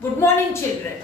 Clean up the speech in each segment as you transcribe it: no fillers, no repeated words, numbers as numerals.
Good morning, children.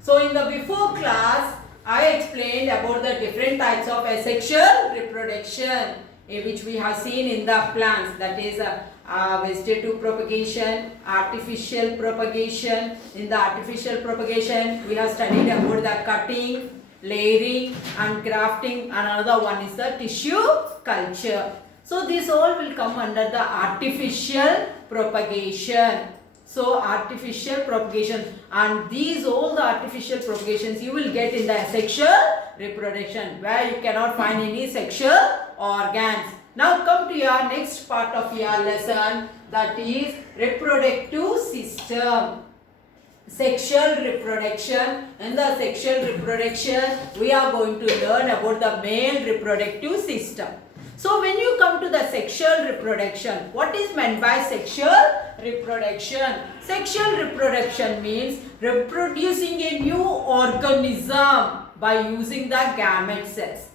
So, in the before class, I explained about the different types of asexual reproduction which we have seen in the plants. That is vegetative propagation, artificial propagation. In the artificial propagation, we have studied about the cutting, layering and grafting, and another one is the tissue culture. So, this all will come under the artificial propagation. So artificial propagation, and these all the artificial propagations you will get in the sexual reproduction where you cannot find any sexual organs. Now come to your next part of your lesson, that is reproductive system. Sexual reproduction. In the sexual reproduction we are going to learn about the male reproductive system. So when you come to the sexual reproduction, what is meant by sexual reproduction? Sexual reproduction means reproducing a new organism by using the gamete cells.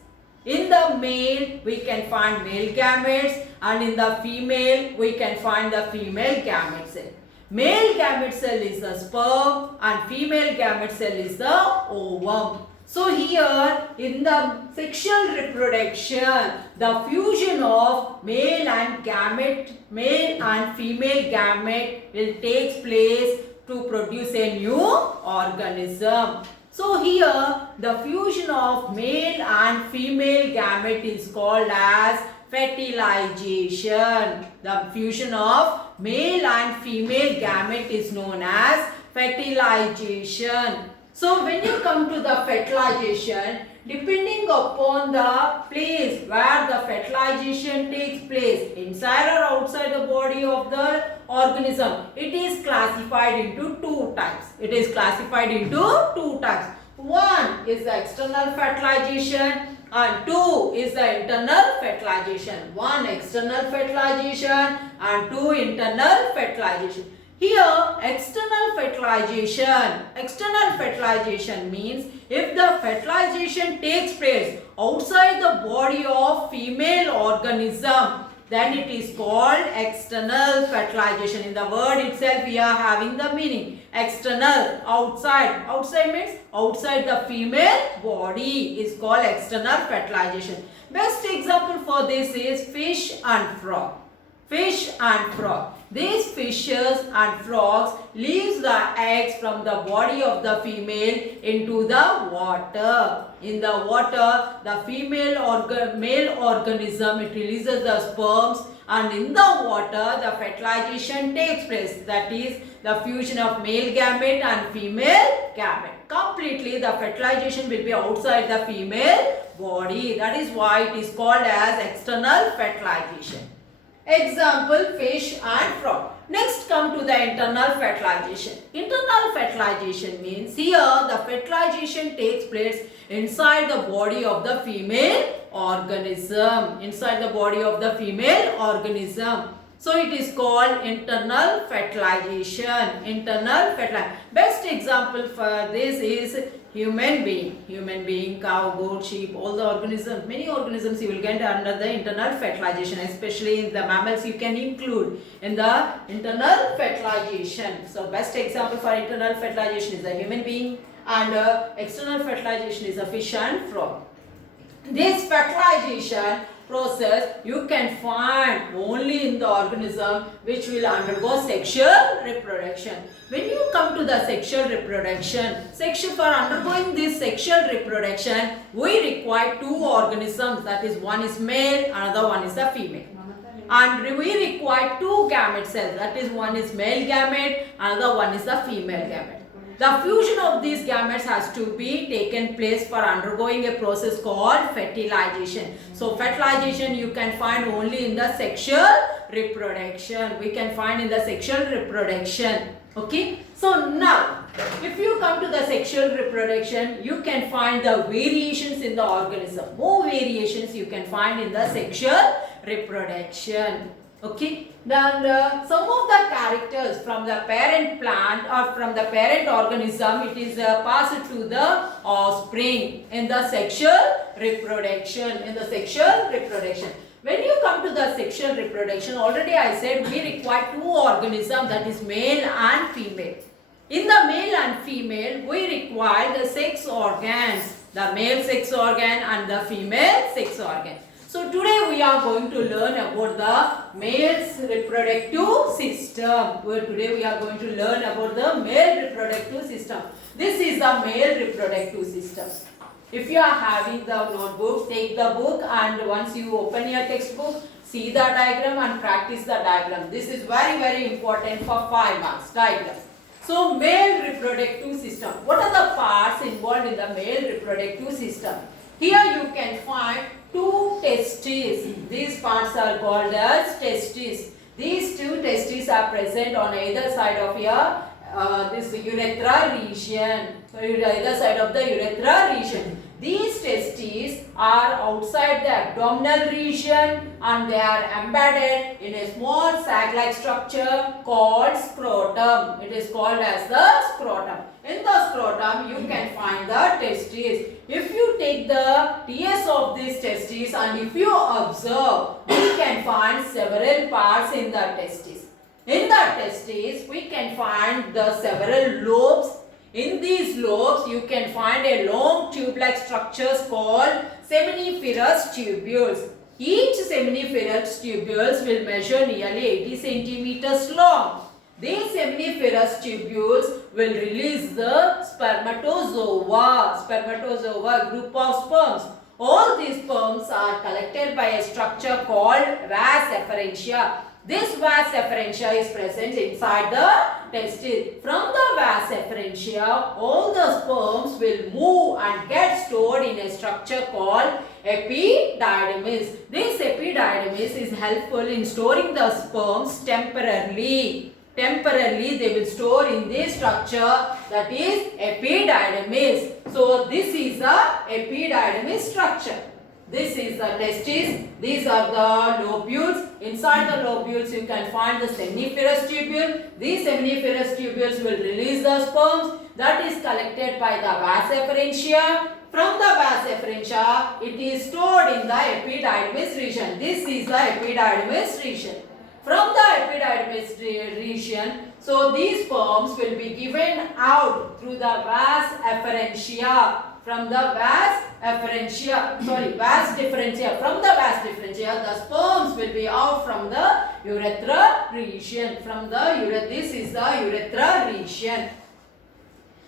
In the male we can find male gametes, and in the female we can find the female gamete cell. Male gamete cell is the sperm and female gamete cell is the ovum. So here in the sexual reproduction, the fusion of male and female gamete will take place to produce a new organism. So here the fusion of male and female gamete is called as fertilization. The fusion of male and female gamete is known as fertilization. So when you come to the fertilization, depending upon the place where the fertilization takes place, inside or outside the body of the organism, it is classified into two types. One is the external fertilization and two is the internal fertilization. One external fertilization and two internal fertilization. Here external fertilization means if the fertilization takes place outside the body of female organism, then it is called external fertilization. In the word itself we are having the meaning external, outside. Outside means outside the female body is called external fertilization. Best example for this is fish and frog. These fishes and frogs leaves the eggs from the body of the female into the water. In the water, the male organism, it releases the sperms, and in the water the fertilization takes place. That is the fusion of male gamete and female gamete. Completely the fertilization will be outside the female body. That is why it is called as external fertilization. Example, fish and frog. Next come to the internal fertilization. Internal fertilization means here the fertilization takes place inside the body of the female organism. So it is called internal fertilization. Best example for this is human being, cow, goat, sheep, all the organisms, many organisms you will get under the internal fertilization, especially in the mammals you can include in the internal fertilization. So best example for internal fertilization is a human being, and external fertilization is a fish and frog. This fertilization process you can find only in the organism which will undergo sexual reproduction. When you come to the sexual reproduction, for undergoing this sexual reproduction, we require two organisms, that is one is male, another one is the female. And we require two gamete cells, that is one is male gamete, another one is the female gamete. The fusion of these gametes has to be taken place for undergoing a process called fertilization. So fertilization you can find only in the sexual reproduction. Okay. So now if you come to the sexual reproduction, you can find the variations in the organism. More variations you can find in the sexual reproduction. Okay, then some of the characters from the parent plant or from the parent organism, it is passed to the offspring in the sexual reproduction. When you come to the sexual reproduction, already I said we require two organisms, that is male and female. In the male and female, we require the sex organs, the male sex organ and the female sex organ. So today we are going to learn about the male's reproductive system. Today we are going to learn about the male reproductive system. This is the male reproductive system. If you are having the notebook, take the book, and once you open your textbook, see the diagram and practice the diagram. This is very important for 5 marks diagram. So male reproductive system. What are the parts involved in the male reproductive system? Here you can find 2 testes. These parts are called as testes. These 2 testes are present on either side of your this urethra region. So either side of the urethra region. These testes are outside the abdominal region and they are embedded in a small sac-like structure called scrotum. It is called as the scrotum. In the scrotum, you can find the testes. If you take the TS of these testes and if you observe, we can find several parts in the testes. In the testes, we can find the several lobes. In these lobes, you can find a long tube-like structures called seminiferous tubules. Each seminiferous tubules will measure nearly 80 centimeters long. These seminiferous tubules will release the spermatozoa. Spermatozoa, group of sperms. All these sperms are collected by a structure called vas efferentia. This vas efferentia is present inside the testis. From the vas efferentia, all the sperms will move and get stored in a structure called epididymis. This epididymis is helpful in storing the sperms temporarily. Temporarily, they will store in this structure, that is epididymis. So this is the epididymis structure. This is the testis. These are the lobules. Inside the lobules, you can find the seminiferous tubule. These seminiferous tubules will release the sperms that is collected by the vas efferentia. From the vas efferentia, it is stored in the epididymis region. This is the epididymis region. From the epididymis region, so these sperms will be given out through the vas efferentia. From the vas differentia. From the vas differentia, the sperms will be out from the urethra region. This is the urethra region.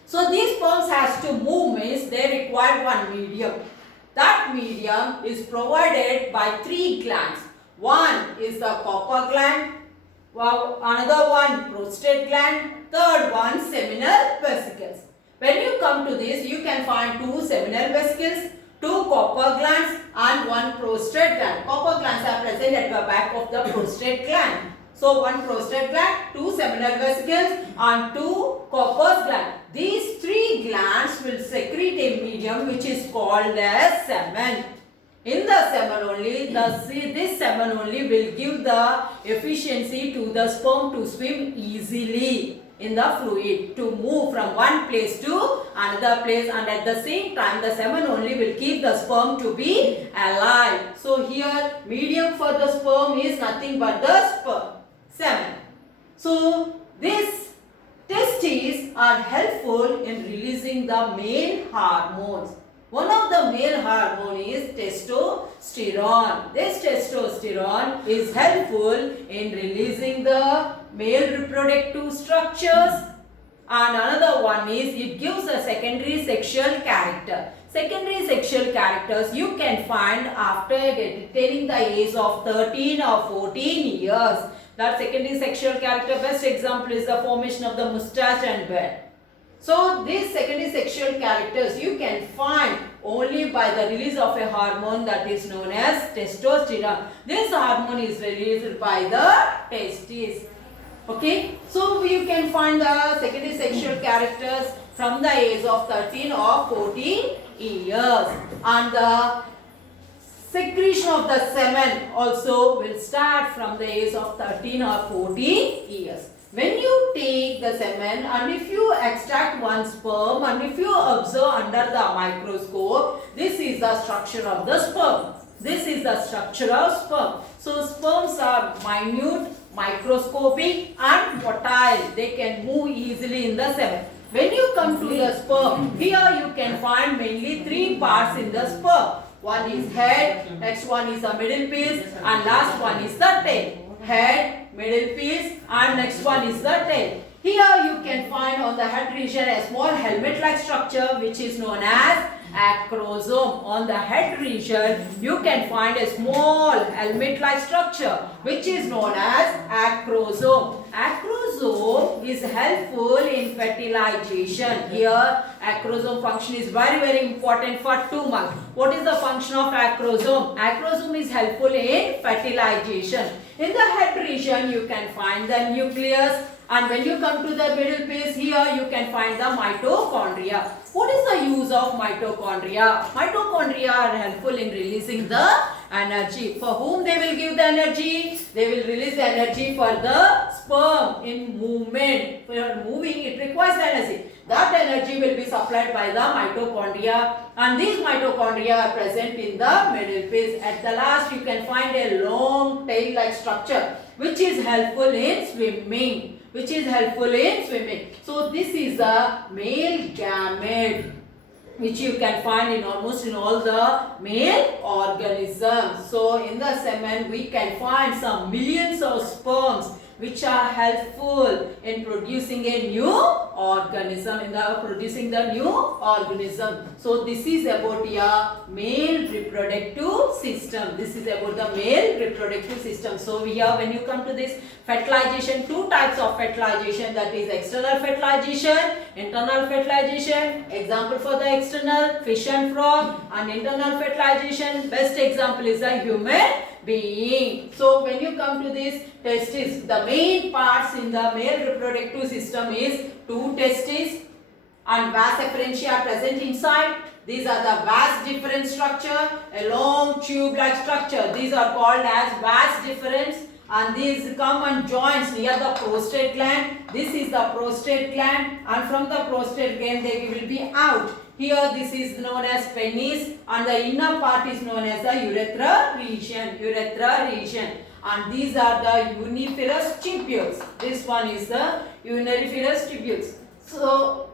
So these sperms has to move means they require one medium. That medium is provided by 3 glands. One is the copper gland, another one prostate gland, third one seminal vesicles. When you come to this, you can find 2 seminal vesicles, 2 copper glands and 1 prostate gland. Copper glands are present at the back of the prostate gland. So 1 prostate gland, 2 seminal vesicles and 2 copper glands. These 3 glands will secrete a medium which is called as semen. In the semen only, this semen only will give the efficiency to the sperm to swim easily in the fluid, to move from one place to another place, and at the same time the semen only will keep the sperm to be alive. So here medium for the sperm is nothing but the semen. So these testes are helpful in releasing the male hormones. One of the male hormone is testosterone. This testosterone is helpful in releasing the male reproductive structures, and another one is it gives a secondary sexual character. Secondary sexual characters you can find after attaining the age of 13 or 14 years. That secondary sexual character, best example is the formation of the mustache and beard. So these secondary sexual characters you can find only by the release of a hormone that is known as testosterone. This hormone is released by the testes. Okay, so you can find the secondary sexual characters from the age of 13 or 14 years, and the secretion of the semen also will start from the age of 13 or 14 years. When you take the semen and if you extract one sperm and if you observe under the microscope, this is the structure of the sperm. This is the structure of sperm. So sperms are minute microscopic and motile. They can move easily in the semen. When you come to the sperm, here you can find mainly three parts in the sperm. One is head, next one is the middle piece, and last one is the tail. Head, middle piece, and next one is the tail. Here you can find on the head region a small helmet-like structure which is known as acrosome. On the head region you can find a small helmet-like structure which is known as acrosome. Acrosome is helpful in fertilization. Here acrosome function is very important for 2 marks. What is the function of acrosome? Acrosome is helpful in fertilization. In the head region you can find the nucleus, and when you come to the middle piece, here you can find the mitochondria. What is the use of mitochondria? Mitochondria are helpful in releasing the energy. For whom they will give the energy? They will release the energy for the sperm in movement. For moving, it requires energy. That energy will be supplied by the mitochondria, and these mitochondria are present in the middle piece. At the last, you can find a long tail-like structure which is helpful in swimming. So this is a male gamete which you can find in almost in all the male organisms. So in the semen we can find some millions of sperms which are helpful in producing a new organism, So this is about your male reproductive system. So here when you come to this fertilization, 2 types of fertilization, that is external fertilization, internal fertilization. Example for the external, fish and frog, and internal fertilization, best example is a human being. So when you come to this testes, the main parts in the male reproductive system is 2 testes and vas efferentia are present inside. These are the vas deferens structure, a long tube-like structure. These are called as vas deferens, and these come and joins near the prostate gland. This is the prostate gland, and from the prostate gland they will be out. Here this is known as penis, and the inner part is known as the urethra region. And these are the uniferous tubules. This one is the uniferous tubules. So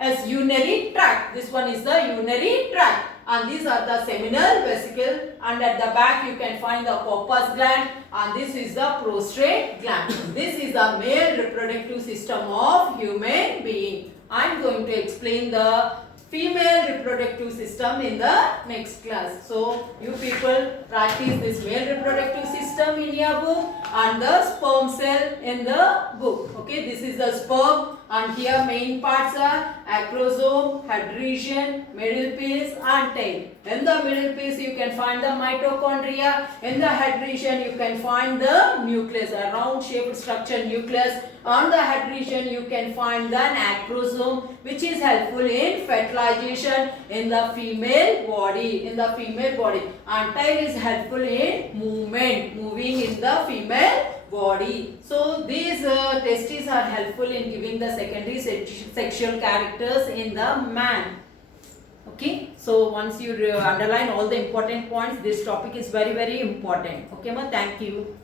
as urinary tract. This one is the urinary tract. And these are the seminal vesicle, and at the back you can find the corpus gland, and this is the prostate gland. This is the male reproductive system of human being. I am going to explain the female reproductive system in the next class. So you people practice this male reproductive system in your book and the sperm cell in the book. Okay, this is the sperm, and here main parts are acrosome, head region, middle piece and tail. In the middle piece you can find the mitochondria. In the head region you can find the nucleus, a round shaped structure nucleus. On the head region you can find the acrosome, which is helpful in fertilization in the female body. And tail is helpful in moving in the female body. So these testes are helpful in giving the secondary sexual characters in the man. Okay, so once you underline all the important points, this topic is very important. Okay ma, thank you.